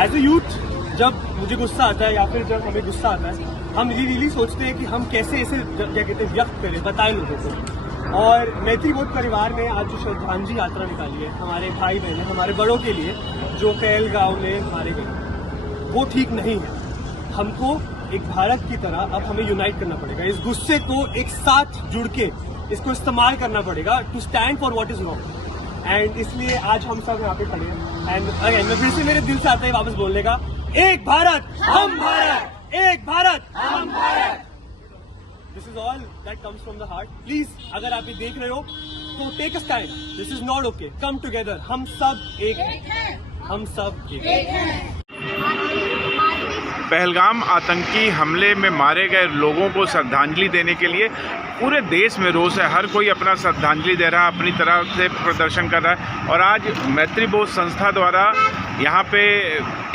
As a youth जब मुझे गुस्सा आता है या फिर जब हमें गुस्सा आता है, हम रियली सोचते हैं कि हम कैसे इसे क्या कहते हैं व्यक्त करें, बताएं लोगों को। और मैत्री बोध परिवार ने आज जो श्रद्धांजलि यात्रा निकाली है हमारे भाई बहन, हमारे बड़ों के लिए जो पहलगाम में मारे गए, वो ठीक नहीं है। हमको एक भारत की तरह अब हमें यूनाइट करना पड़ेगा। इस गुस्से को एक साथ जुड़ के इसको इस्तेमाल करना पड़ेगा to stand for what is wrong. And इसलिए आज हम सब यहाँ पे खड़े हैं। एंड अगेन मैं फिर से मेरे दिल से आता है वापस बोलने का, एक भारत हम भारत, एक भारत हम Bharat. This is all that comes from the heart. Please अगर आप ये देख रहे हो तो take a stand, this is not okay, come together. हम सब एक हैं, हम सब एक हैं। पहलगाम आतंकी हमले में मारे गए लोगों को श्रद्धांजलि देने के लिए पूरे देश में रोष है। हर कोई अपना श्रद्धांजलि दे रहा है, अपनी तरफ से प्रदर्शन कर रहा है। और आज मैत्री बोध संस्था द्वारा यहाँ पे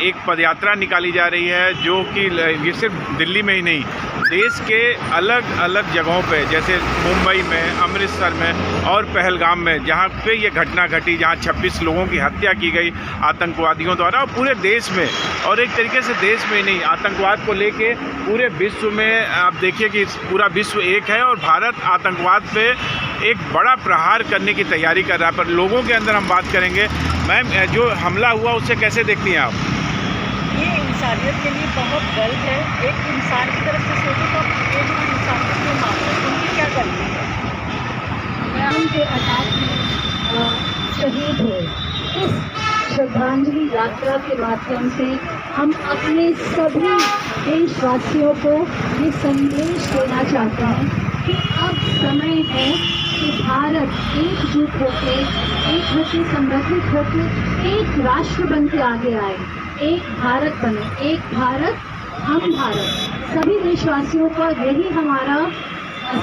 एक पदयात्रा निकाली जा रही है, जो कि ये सिर्फ दिल्ली में ही नहीं, देश के अलग अलग जगहों पे, जैसे मुंबई में, अमृतसर में और पहलगाम में, जहाँ पे ये घटना घटी, जहाँ 26 लोगों की हत्या की गई आतंकवादियों द्वारा। और पूरे देश में, और एक तरीके से देश में ही नहीं, आतंकवाद को लेके पूरे विश्व में आप देखिए कि पूरा विश्व एक है और भारत आतंकवाद पे एक बड़ा प्रहार करने की तैयारी कर रहा है। पर लोगों के अंदर हम बात करेंगे। मैम, जो हमला हुआ उससे कैसे देखती हैं आप? ये इंसानियत के लिए बहुत गलत है। एक इंसान की तरफ से सोचो तो एक इंसान को क्यों मारते हैं, उनकी क्या गलती है? उनके अटैक में शहीद हुए। इस श्रद्धांजलि यात्रा के माध्यम से हम अपने सभी देशवासियों को ये संदेश देना चाहते हैं कि अब समय है कि भारत एकजुट होकर, एक होकर, संगठित होकर एक राष्ट्र बन के आगे आए, एक भारत बने। एक भारत हम भारत। सभी देशवासियों का यही हमारा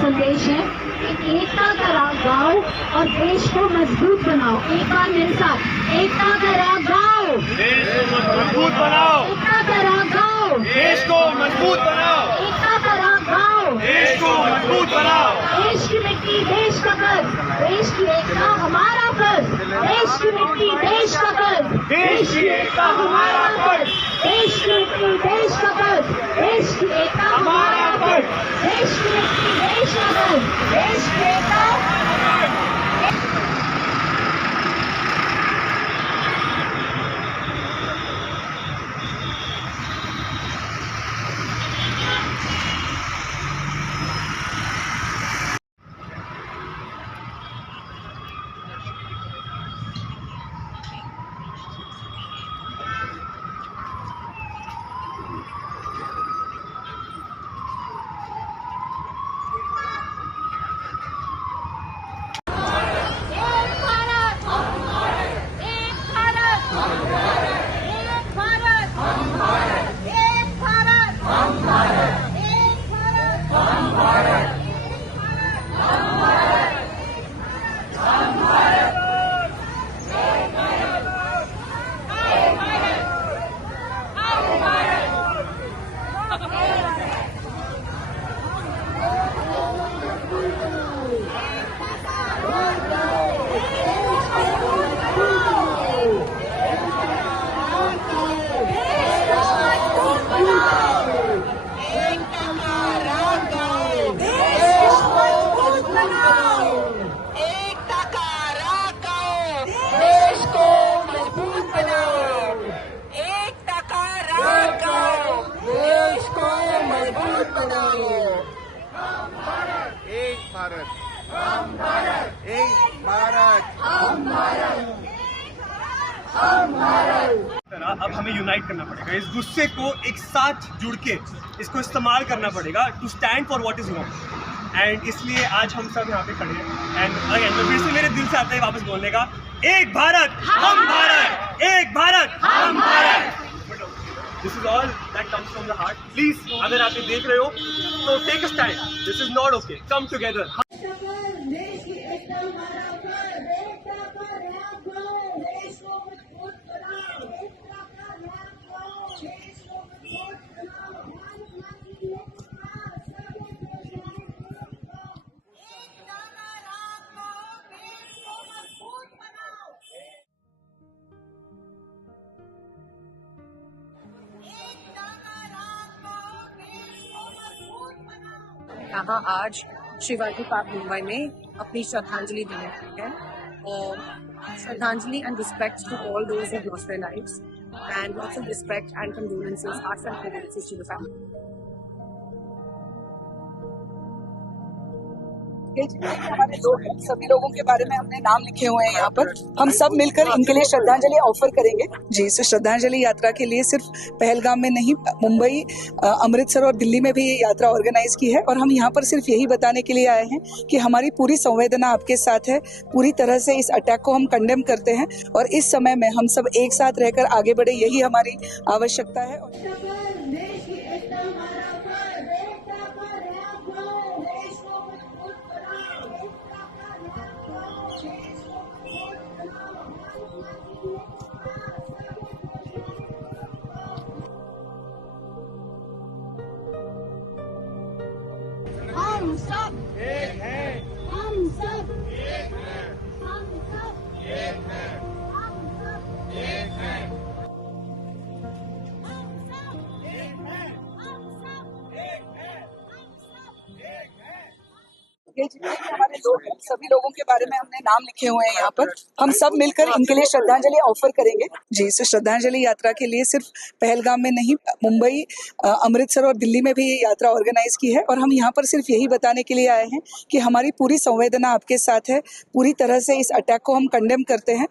संदेश है कि एकता का गाओ और देश को मजबूत बनाओ। एक बार मेरे साथ, एकता का गाओ, देश को मजबूत बनाओ, एकता का गाओ, देश को मजबूत बनाओ, एकता का गाओ, देश को मजबूत बनाओ। देश की मिट्टी देश का कर्ज, देश की एकता हमारा कर्ज, देश की मिट्टी देश का कर्ज, देश की एकता हमारा कर्ज, देश की मिट्टी देश का कर्ज, देश की एकता हमारा कर्ज, देश की मिट्टी देश का कर्ज, देश की एकता। एक भारत हम भारत, एक भारत हम भारत, हम भारत। अब हमें यूनाइट करना पड़ेगा। इस गुस्से को एक साथ जुड़ के इसको इस्तेमाल करना पड़ेगा to stand for what is wrong. And इसलिए आज हम सब यहाँ पे खड़े हैं। एंड अगेन मैं फिर से मेरे दिल से आता है वापस बोलने का, एक भारत हम भारत, एक भारत हम Bharat. This is all that comes from the heart. Please अगर आप ये देख रहे हो तो take a stand, this is not okay, come together. यहाँ आज शिवाजी पार्क मुंबई में अपनी श्रद्धांजलि देने आए हैं। श्रद्धांजलि and respect to all those who have lost their lives, and lots of respect and condolences, heartfelt condolences to the family. ये जितने भी हमारे लोग हैं, सभी लोगों के बारे में हमने नाम लिखे हुए हैं यहाँ पर। हम सब मिलकर इनके लिए श्रद्धांजलि ऑफर करेंगे। जी, इस श्रद्धांजलि यात्रा के लिए सिर्फ पहलगाम में नहीं, मुंबई, अमृतसर और दिल्ली में भी ये यात्रा ऑर्गेनाइज की है। और हम यहाँ पर सिर्फ यही बताने के लिए आए हैं कि हमारी पूरी संवेदना आपके साथ है। पूरी तरह से इस अटैक को हम कंडेम करते हैं और इस समय में हम सब एक साथ रहकर आगे बढ़े, यही हमारी आवश्यकता है। हम सब एक हैं, हम सब एक हैं, हम सब एक हैं, हम सब एक हैं, हम सब एक हैं, हम सब एक हैं, हम सब एक हैं। ये जितने भी हमारे लोग हैं, सभी लोगों के बारे में हमने नाम लिखे हुए हैं यहाँ पर। हम सब मिलकर इनके लिए श्रद्धांजलि ऑफर करेंगे। जी, इस श्रद्धांजलि यात्रा के लिए सिर्फ पहलगाम में नहीं, मुंबई, अमृतसर और दिल्ली में भी ये यात्रा ऑर्गेनाइज की है। और हम यहाँ पर सिर्फ यही बताने के लिए आए हैं कि हमारी पूरी संवेदना आपके साथ है। पूरी तरह से इस अटैक को हम कंडेम करते हैं